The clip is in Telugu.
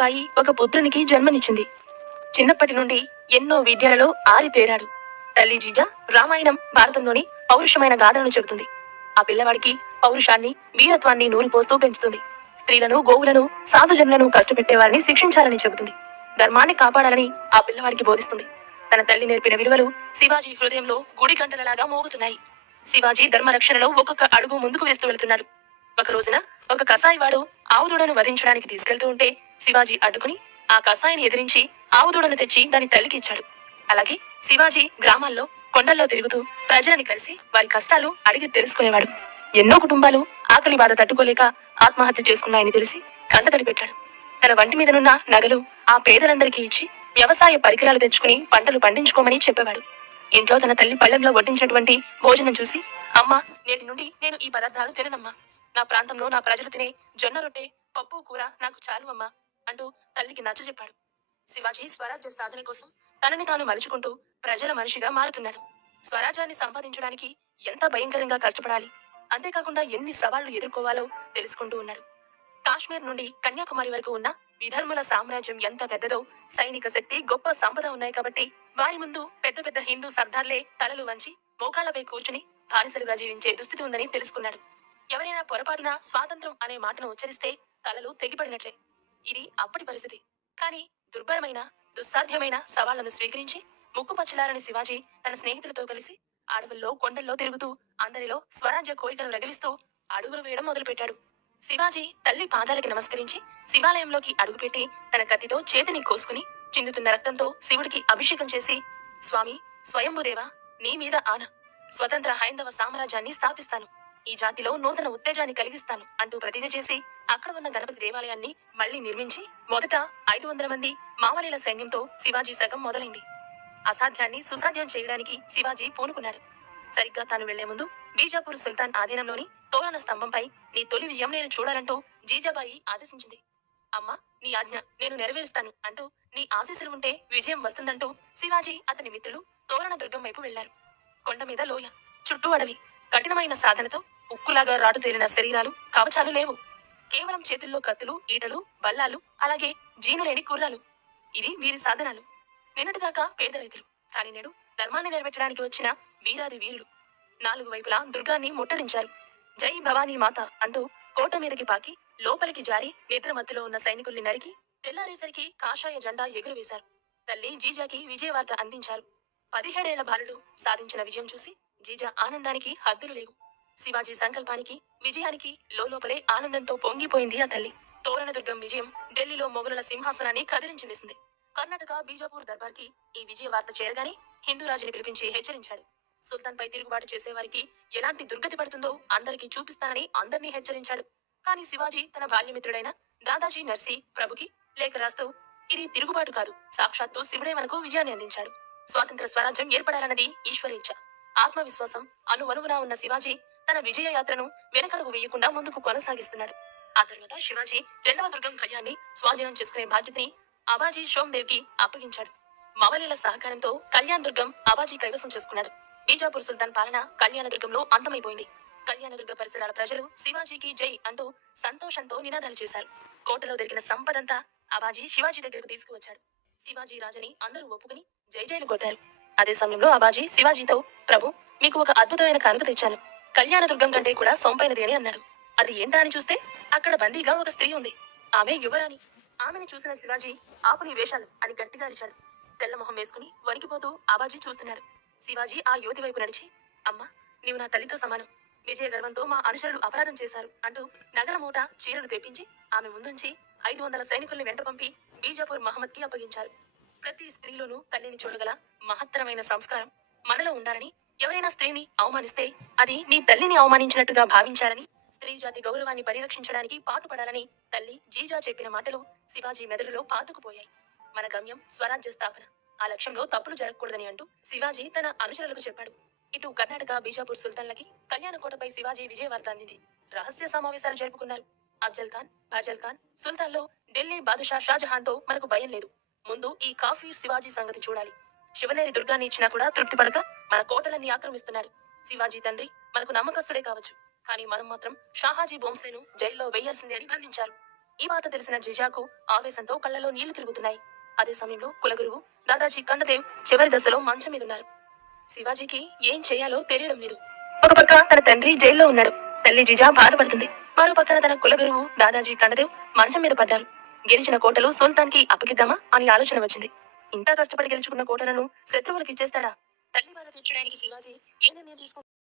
జీజాబాయి ఒక పుత్రునికి జన్మనిచ్చింది. చిన్నప్పటి నుండి ఎన్నో విద్యలలో ఆరితేరాడు. తల్లి జీజా రామాయణం, భారతంలోని పౌరుషమైన గాథలను చెబుతుంది. ఆ పిల్లవాడికి పౌరుషాన్ని, వీరత్వాన్ని నూరిపోస్తూ పెంచుతుంది. స్త్రీలను, గోవులను, సాధుజనులను కష్టపెట్టేవారిని శిక్షించాలని చెబుతుంది. ధర్మాన్ని కాపాడాలని ఆ పిల్లవాడికి బోధిస్తుంది. తన తల్లి నేర్పిన విలువలు శివాజీ హృదయంలో గుడి గంటలలాగా మోగుతున్నాయి. శివాజీ ధర్మరక్షణలో ఒక్కొక్క అడుగు ముందుకు వేస్తూ వెళుతున్నాడు. ఒక రోజున ఒక కసాయివాడు ఆవుదూడను వధించడానికి తీసుకెళ్తూ ఉంటే శివాజీ అడ్డుకుని ఆ కసాయిని ఎదిరించి ఆవుదూడను తెచ్చి దాని తల్లికి ఇచ్చాడు. అలాగే శివాజీ గ్రామాల్లో, కొండల్లో తిరుగుతూ ప్రజలని కలిసి వారి కష్టాలు అడిగి తెలుసుకునేవాడు. ఎన్నో కుటుంబాలు ఆకలి బాధ తట్టుకోలేక ఆత్మహత్య చేసుకున్నాయని తెలిసి కంటతడి పెట్టాడు. తన వంటి మీదనున్న నగలు ఆ పేదలందరికీ ఇచ్చి వ్యవసాయ పరికరాలు తెచ్చుకుని పంటలు పండించుకోమని చెప్పేవాడు. ఇంట్లో తన తల్లి పళ్ళెంలో వడ్డించినటువంటి భోజనం చూసి, అమ్మా, నేటి నుండి నేను ఈ పదార్థాలు తిననమ్మా. నా ప్రాంతంలో నా ప్రజలు తినే జొన్న రొట్టె, పప్పు, కూర నాకు చాలు అమ్మా అంటూ తల్లికి నచ్చజెప్పాడు. శివాజీ స్వరాజ్య సాధన కోసం తనని తాను మలుచుకుంటూ ప్రజల మనిషిగా మారుతున్నాడు. స్వరాజ్యాన్ని సంపాదించడానికి ఎంత భయంకరంగా కష్టపడాలి, అంతేకాకుండా ఎన్ని సవాళ్లు ఎదుర్కోవాలో తెలుసుకుంటూ ఉన్నాడు. కాశ్మీర్ నుండి కన్యాకుమారి వరకు ఉన్న విధర్ముల సామ్రాజ్యం ఎంత పెద్దదో, సైనిక శక్తి, గొప్ప సంపద ఉన్నాయి కాబట్టి వారి ముందు పెద్ద పెద్ద హిందూ సర్దార్లే తలలు వంచి మోకాళ్లపై కూర్చుని బానిసలుగా జీవించే దుస్థితి ఉందని తెలుసుకున్నాడు. ఎవరైనా పొరపాటున స్వాతంత్రం అనే మాటను ఉచ్చరిస్తే తలలు తెగిపడినట్లే. ఇది అప్పటి పరిస్థితి. కానీ దుర్భరమైన, దుస్సాధ్యమైన సవాళ్లను స్వీకరించి ముక్కుపచ్చలారని శివాజీ తన స్నేహితులతో కలిసి అడవుల్లో, కొండల్లో తిరుగుతూ అందరిలో స్వరాజ్య కోరికను రగిలిస్తూ అడుగులు వేయడం మొదలుపెట్టాడు. శివాజీ తల్లి పాదాలకి నమస్కరించి శివాలయంలోకి అడుగుపెట్టి తన కత్తితో చేతిని కోసుకుని చిందుతున్న రక్తంతో శివుడికి అభిషేకం చేసి, స్వామి స్వయంభుదేవా, నీ మీద ఆన, స్వతంత్ర హైందవ సామ్రాజ్యాన్ని స్థాపిస్తాను, ఈ జాతిలో నూతన ఉత్తేజాన్ని కలిగిస్తాను అంటూ ప్రతిజ్ఞ చేసి అక్కడ ఉన్న గణపతి దేవాలయాన్ని మళ్లీ నిర్మించి మొదట 500 మంది మామలీల సైన్యంతో శివాజీ శకం మొదలైంది. అసాధ్యాన్ని సుసాధ్యం చేయడానికి శివాజీ పూనుకున్నాడు. సరిగ్గా తాను వెళ్లే ముందు బీజాపూర్ సుల్తాన్ ఆధీనంలోని తోరణ స్తంభంపై నీ తొలి విజయం నేను చూడాలంటూ జీజాబాయి ఆదేశించింది. అమ్మా, నీ ఆజ్ఞ నేను నెరవేరుస్తాను అంటూ, నీ ఆశీస్సులు ఉంటే విజయం వస్తుందంటూ శివాజీ అతని మిత్రులు తోరణ దుర్గం వైపు వెళ్లారు. కొండ మీద లోయ, చుట్టూ అడవి, కఠినమైన సాధనతో ఉక్కులాగా రాటు తేలిన శరీరాలు, కవచాలు లేవు. కేవలం చేతుల్లో కత్తులు, ఈటలు, బల్లాలు, అలాగే జీనులేని కుర్రాలు. ఇవి వీరి సాధనాలు. నిన్నటిదాకా పేద రైతులు, కాని నేడు ధర్మాన్ని నిలబెట్టడానికి వచ్చిన వీరాది వీరులు. 4 వైపులా దుర్గాన్ని ముట్టడించారు. జై భవానీ మాత అంటూ కోట మీదకి పాకి లోపలికి జారి నిద్రమత్తులో ఉన్న సైనికుల్ని నరికి తెల్లారేసరికి కాషాయ జెండా ఎగురవేశారు. తల్లి జీజాకి విజయవార్త అందించారు. 17 ఏళ్ల బాలుడు సాధించిన విజయం చూసి జీజా ఆనందానికి హద్దులు లేవు. శివాజీ సంకల్పానికి, విజయానికి లోపలే ఆనందంతో పొంగిపోయింది ఆ తల్లి. తోరణదుర్గం విజయం ఢిల్లీలో మొఘలుల సింహాసనాన్ని కదిలించి వేసింది. కర్ణాటక బీజాపూర్ దర్బార్కి ఈ విజయ వార్త చేరగానే హిందూ రాజుని పిలిపించి హెచ్చరించాడు. సుల్తాన్ పై తిరుగుబాటు చేసేవారికి ఎలాంటి దుర్గతి పడుతుందో అందరికీ చూపిస్తానని అందర్నీ హెచ్చరించాడు. కానీ శివాజీ తన బాల్యమిత్రుడైన దాదాజీ నర్సీ ప్రభుకి లేఖ రాస్తూ, ఇది తిరుగుబాటు కాదు, సాక్షాత్తు శివుడే మనకు విజయాన్ని అందించాడు. స్వాతంత్ర స్వరాజ్యం ఏర్పడాలన్నది ఈశ్వరేచ్ఛ. ఆత్మవిశ్వాసం అణువణువునా ఉన్న శివాజీ తన విజయ యాత్రను వెనకడుగు వేయకుండా ముందుకు కొనసాగిస్తున్నాడు. ఆ తర్వాత శివాజీ 2వ దుర్గం కళ్యాణ్ని స్వాధీనం చేసుకునే బాధ్యతని అబాజీ షోమ్దేవ్ కి అప్పగించాడు. మవలీల సహకారంతో కళ్యాణ్ దుర్గం అబాజీ కైవసం చేసుకున్నాడు. బీజాపూర్ సుల్తాన్ పాలన కళ్యాణ దుర్గంలో అంతమైపోయింది. కళ్యాణదుర్గ పరిసరాల ప్రజలు శివాజీకి జై అంటూ సంతోషంతో నినాదాలు చేశారు. కోటలో దొరికిన సంపదంతా అబాజీ శివాజీ దగ్గరకు తీసుకువచ్చాడు. శివాజీ రాజని అందరూ ఒప్పుకుని జై జైలు కొట్టారు. అదే సమయంలో అబాజీ శివాజీతో, ప్రభు, మీకు ఒక అద్భుతమైన కానుక తెచ్చాను. కళ్యాణదుర్గం కంటే కూడా సొంపైనది అని అన్నాడు. అది ఏంటా అని చూస్తే అక్కడ బందీగా ఒక స్త్రీ ఉంది. ఆమె యువరాణి. ఆమెని చూసిన శివాజీ, ఆపుని వేషాలు అని గట్టిగా అరిచాడు. తెల్లమొహం వేసుకుని వణికిపోతూ అబాజీ చూస్తున్నాడు. శివాజీ ఆ యువతి వైపు నడిచి, అమ్మా, నీవు నా తల్లితో సమానం. విజయ గర్వంతో మా అనుచరులు అపరాధం చేశారు అంటూ నగల మూట, చీరలు తెప్పించి ఆమె ముందుంచి 500 సైనికుల్ని వెంట పంపి బీజాపూర్ మహమ్మద్ కి అప్పగించారు. ప్రతి స్త్రీలోనూ తల్లిని చూడగల మహత్తరమైన సంస్కారం మనలో ఉండాలని, ఎవరైనా స్త్రీని అవమానిస్తే అది నీ తల్లిని అవమానించినట్టుగా భావించాలని, స్త్రీ జాతి గౌరవాన్ని పరిరక్షించడానికి పాటుపడాలని తల్లి జీజా చెప్పిన మాటలు శివాజీ మెదడులో పాతుకుపోయాయి. మన గమ్యం స్వరాజ్య స్థాపన. ఆ లక్ష్యంలో తప్పులు జరగకూడదని అంటూ శివాజీ తన అనుచరులకు చెప్పాడు. ఇటు కర్ణాటక బీజాపూర్ సుల్తాన్లకి కళ్యాణకోటపై శివాజీ విజయవార్త అందింది. రహస్య సమావేశాలు జరుపుకున్నారు. అఫ్జల్ ఖాన్, ఫజల్ ఖాన్, సుల్తాన్లో ఢిల్లీ బాదుషా షాజహాన్ తో మనకు భయం లేదు. ముందు ఈ కాఫీర్ శివాజీ సంగతి చూడాలి. శివనేరి దుర్గాన్ని ఇచ్చినా కూడా తృప్తి పడక మన కోటలన్నీ ఆక్రమిస్తున్నాడు. శివాజీ తండ్రి మనకు నమ్మకస్తుడే కావచ్చు, కానీ మనం మాత్రం షాహాజీ భోంస్లేను జైల్లో వేయాల్సిందే అని బంధించారు. ఈ వార్త తెలిసిన జిజాకు ఆవేశంతో కళ్ళలో నీళ్లు తిరుగుతున్నాయి. అదే సమయంలో కులగురువు దాదాజీ కండదేవ్ చివరి దశలో మంచం మీద ఉన్నారు. శివాజీకి ఏం చేయాలో తెలియడం లేదు. ఒక పక్క తన తండ్రి జైల్లో ఉన్నాడు. తల్లి జిజా బాధపడుతుంది. మరో పక్కన తన కులగురువు దాదాజీ కండదేవ్ మంచం మీద పడ్డారు. గెలిచిన కోటలు సుల్తాన్ కి అప్పగిద్దామా అని ఆలోచన వచ్చింది. ఇంత కష్టపడి గెలుచుకున్న కోటలను శత్రువులకు ఇచ్చేస్తాడా? తల్లి బాధ తీర్చడానికి శివాజీ ఏ నిర్ణయం తీసుకుంటాడు?